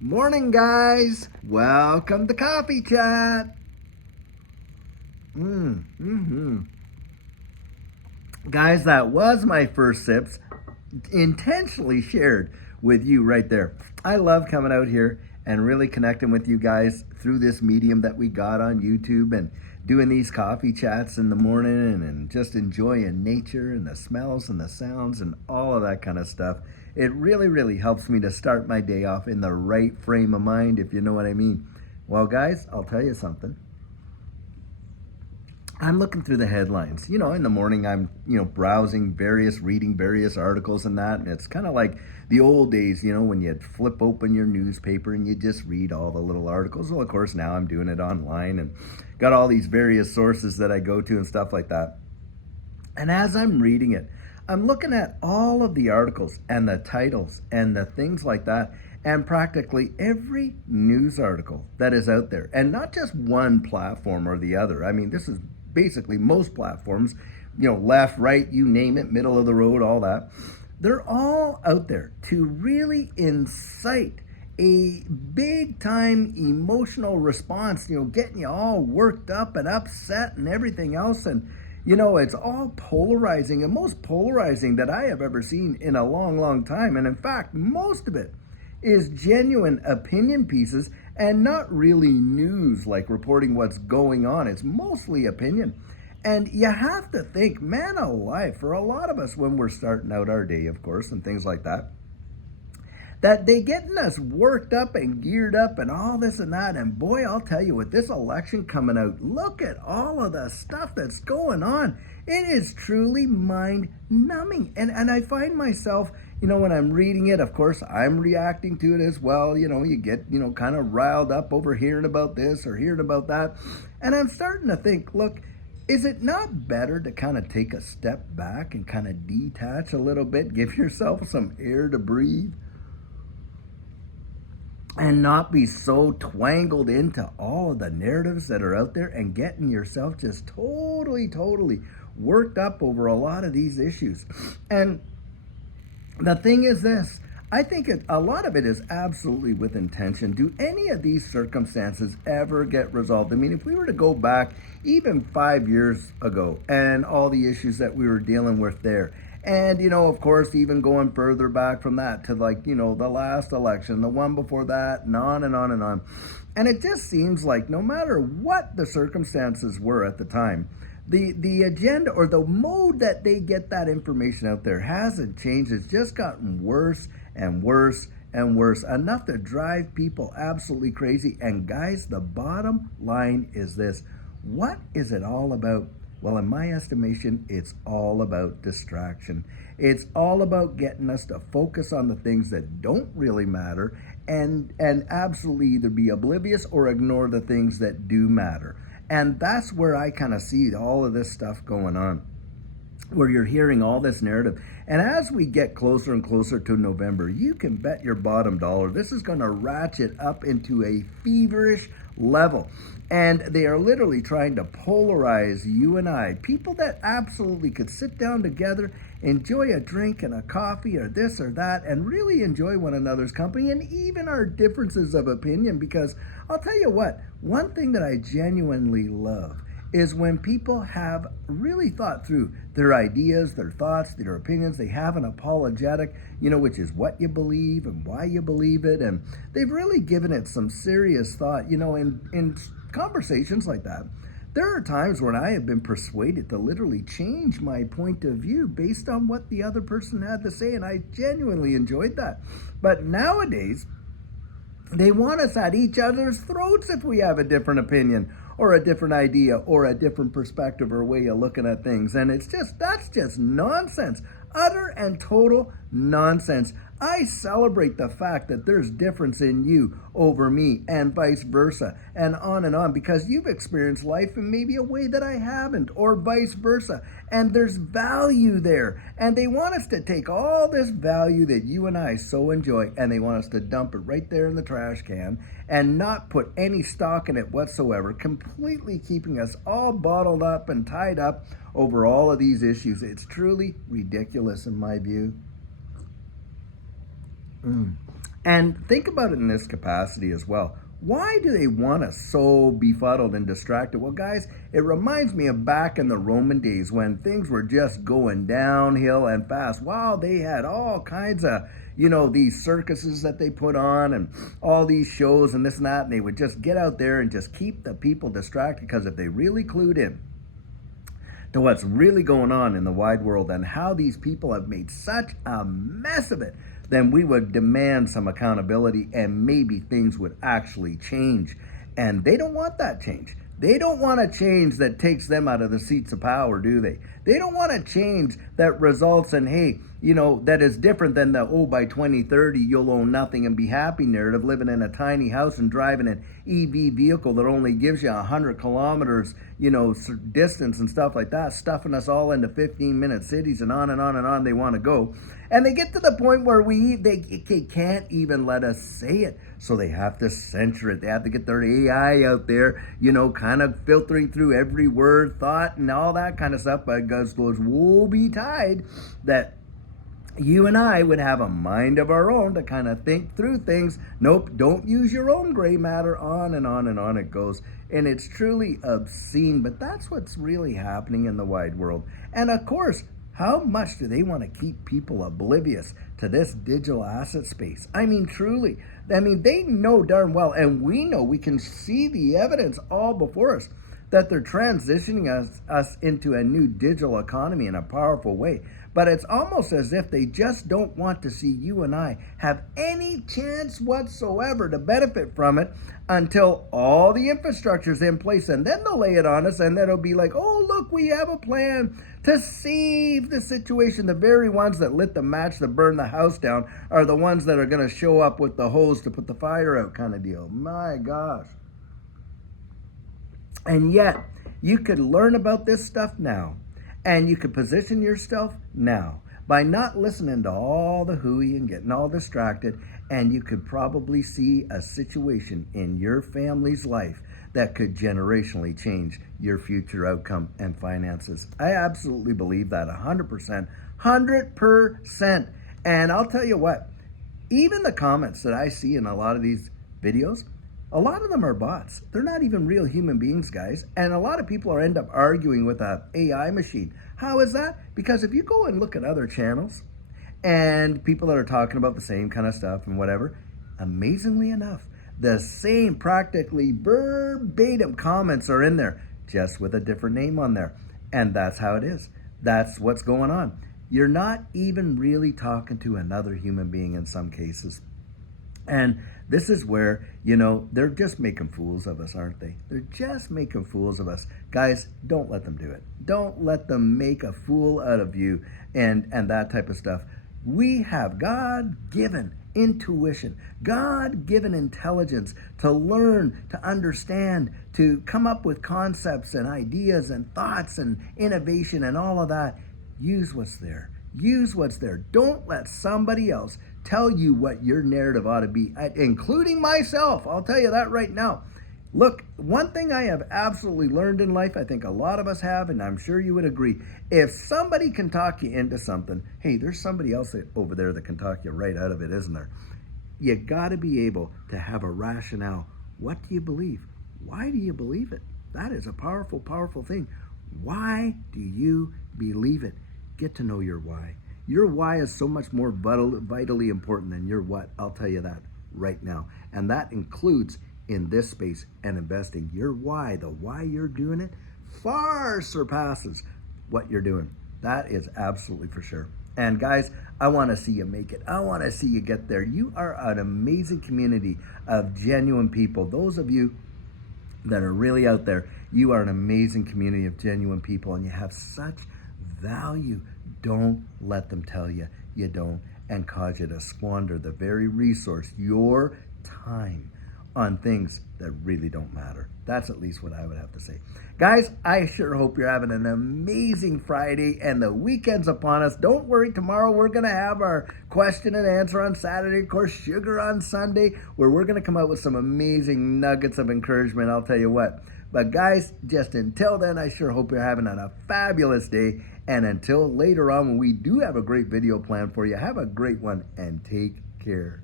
Morning, guys. Welcome to Coffee Chat. Guys, that was my first sips, intentionally shared with you right there. I love coming out here and really connecting with you guys through this medium that we got on YouTube and doing these coffee chats in the morning and just enjoying nature and the smells and the sounds and all of that kind of stuff. It really helps me to start my day off in the right frame of mind, if you know what I mean. Well, guys, I'll tell you something. I'm looking through the headlines. In the morning I'm, browsing reading various articles and that. And it's kind of like the old days, when you'd flip open your newspaper and you just read all the little articles. Well, of course, now I'm doing it online and got all these various sources that I go to and stuff like that. And as I'm reading it, I'm looking at all of the articles and the titles and the things like that, and practically every news article that is out there, and not just one platform or the other. I mean, this is basically most platforms, left, right, you name it, middle of the road, all that. They're all out there to really incite a big time emotional response, getting you all worked up and upset and everything else. And it's all polarizing, and most polarizing that I have ever seen in a long time. And in fact, most of it is genuine opinion pieces and not really news, like reporting what's going on. It's mostly opinion. And you have to think, man alive, for a lot of us when we're starting out our day, of course, and things like that, that they getting us worked up and geared up and all this and that. And boy, I'll tell you, with this election coming out, look at all of the stuff that's going on. It is truly mind numbing. And I find myself, when I'm reading it, of course, I'm reacting to it as well. You get, kind of riled up over hearing about this or hearing about that. And I'm starting to think, look, is it not better to kind of take a step back and kind of detach a little bit, give yourself some air to breathe, and not be so twangled into all of the narratives that are out there and getting yourself just totally worked up over a lot of these issues? And the thing is this, I think a lot of it is absolutely with intention. Do any of these circumstances ever get resolved? I mean, if we were to go back even 5 years ago and all the issues that we were dealing with there, and, of course, even going further back from that to the last election, the one before that, and on and on and on. And it just seems like no matter what the circumstances were at the time, the agenda or the mode that they get that information out there hasn't changed. It's just gotten worse and worse and worse, enough to drive people absolutely crazy. And guys, the bottom line is this. What is it all about? Well, in my estimation, it's all about distraction. It's all about getting us to focus on the things that don't really matter and absolutely either be oblivious or ignore the things that do matter. And that's where I kind of see all of this stuff going on, where you're hearing all this narrative. And as we get closer and closer to November, you can bet your bottom dollar this is going to ratchet up into a feverish level. And they are literally trying to polarize you and I, people that absolutely could sit down together, enjoy a drink and a coffee or this or that, and really enjoy one another's company and even our differences of opinion. Because I'll tell you what, one thing that I genuinely love is when people have really thought through their ideas, their thoughts, their opinions. They have an apologetic, which is what you believe and why you believe it. And they've really given it some serious thought, in conversations like that. There are times when I have been persuaded to literally change my point of view based on what the other person had to say, and I genuinely enjoyed that. But nowadays, they want us at each other's throats if we have a different opinion or a different idea or a different perspective or way of looking at things. And that's just nonsense. Utter and total nonsense. I celebrate the fact that there's difference in you over me and vice versa and on, because you've experienced life in maybe a way that I haven't, or vice versa. And there's value there. And they want us to take all this value that you and I so enjoy, and they want us to dump it right there in the trash can and not put any stock in it whatsoever, completely keeping us all bottled up and tied up over all of these issues. It's truly ridiculous in my view. And think about it in this capacity as well. Why do they want us so befuddled and distracted? Well, guys, it reminds me of back in the Roman days when things were just going downhill and fast. Wow, they had all kinds of, these circuses that they put on and all these shows and this and that, and they would just get out there and just keep the people distracted, because if they really clued in to what's really going on in the wide world and how these people have made such a mess of it, then we would demand some accountability and maybe things would actually change. And they don't want that change. They don't want a change that takes them out of the seats of power, do they? They don't want a change that results in, hey, that is different than the, by 2030, you'll own nothing and be happy narrative, living in a tiny house and driving an EV vehicle that only gives you 100 kilometers, distance and stuff like that, stuffing us all into 15-minute cities and on and on and on they want to go. And they get to the point where they can't even let us say it. So they have to censor it. They have to get their AI out there, kind of filtering through every word, thought, and all that kind of stuff. But goes, woe betide that you and I would have a mind of our own to kind of think through things. Nope, don't use your own gray matter, on and on and on it goes. And it's truly obscene, but that's what's really happening in the wide world. And of course, how much do they want to keep people oblivious to this digital asset space? I mean, truly. They know darn well, and we know, we can see the evidence all before us, that they're transitioning us into a new digital economy in a powerful way. But it's almost as if they just don't want to see you and I have any chance whatsoever to benefit from it until all the infrastructure's in place, and then they'll lay it on us, and then it'll be like, oh, look, we have a plan to save the situation. The very ones that lit the match that burned the house down are the ones that are going to show up with the hose to put the fire out, kind of deal. My gosh. And yet, you could learn about this stuff now, and you could position yourself now by not listening to all the hooey and getting all distracted, and you could probably see a situation in your family's life that could generationally change your future outcome and finances. I absolutely believe that 100%. 100%. And I'll tell you what, even the comments that I see in a lot of these videos, a lot of them are bots. They're not even real human beings, guys. And a lot of people end up arguing with an AI machine. How is that? Because if you go and look at other channels and people that are talking about the same kind of stuff and whatever, amazingly enough, the same practically verbatim comments are in there, just with a different name on there. And that's how it is. That's what's going on. You're not even really talking to another human being in some cases. And this is where, they're just making fools of us, aren't they? They're just making fools of us. Guys, don't let them do it. Don't let them make a fool out of you and that type of stuff. We have God-given intuition, God-given intelligence to learn, to understand, to come up with concepts and ideas and thoughts and innovation and all of that. Use what's there. Use what's there. Don't let somebody else tell you what your narrative ought to be, including myself. I'll tell you that right now. Look, one thing I have absolutely learned in life, I think a lot of us have, and I'm sure you would agree, if somebody can talk you into something, hey, there's somebody else over there that can talk you right out of it, isn't there? You got to be able to have a rationale. What do you believe? Why do you believe it? That is a powerful, powerful thing. Why do you believe it? Get to know your why. Your why is so much more vitally important than your what. I'll tell you that right now. And that includes in this space and investing. Your why, the why you're doing it, far surpasses what you're doing. That is absolutely for sure. And guys, I want to see you make it. I want to see you get there. You are an amazing community of genuine people. Those of you that are really out there, you are an amazing community of genuine people, and you have such value. Don't let them tell you you don't and cause you to squander the very resource, your time, on things that really don't matter. That's at least what I would have to say. Guys, I sure hope you're having an amazing Friday and the weekend's upon us. Don't worry, tomorrow we're going to have our question and answer on Saturday, of course, sugar on Sunday, where we're going to come out with some amazing nuggets of encouragement, I'll tell you what. But guys, just until then, I sure hope you're having a fabulous day. And until later on, when we do have a great video plan for you, have a great one and take care.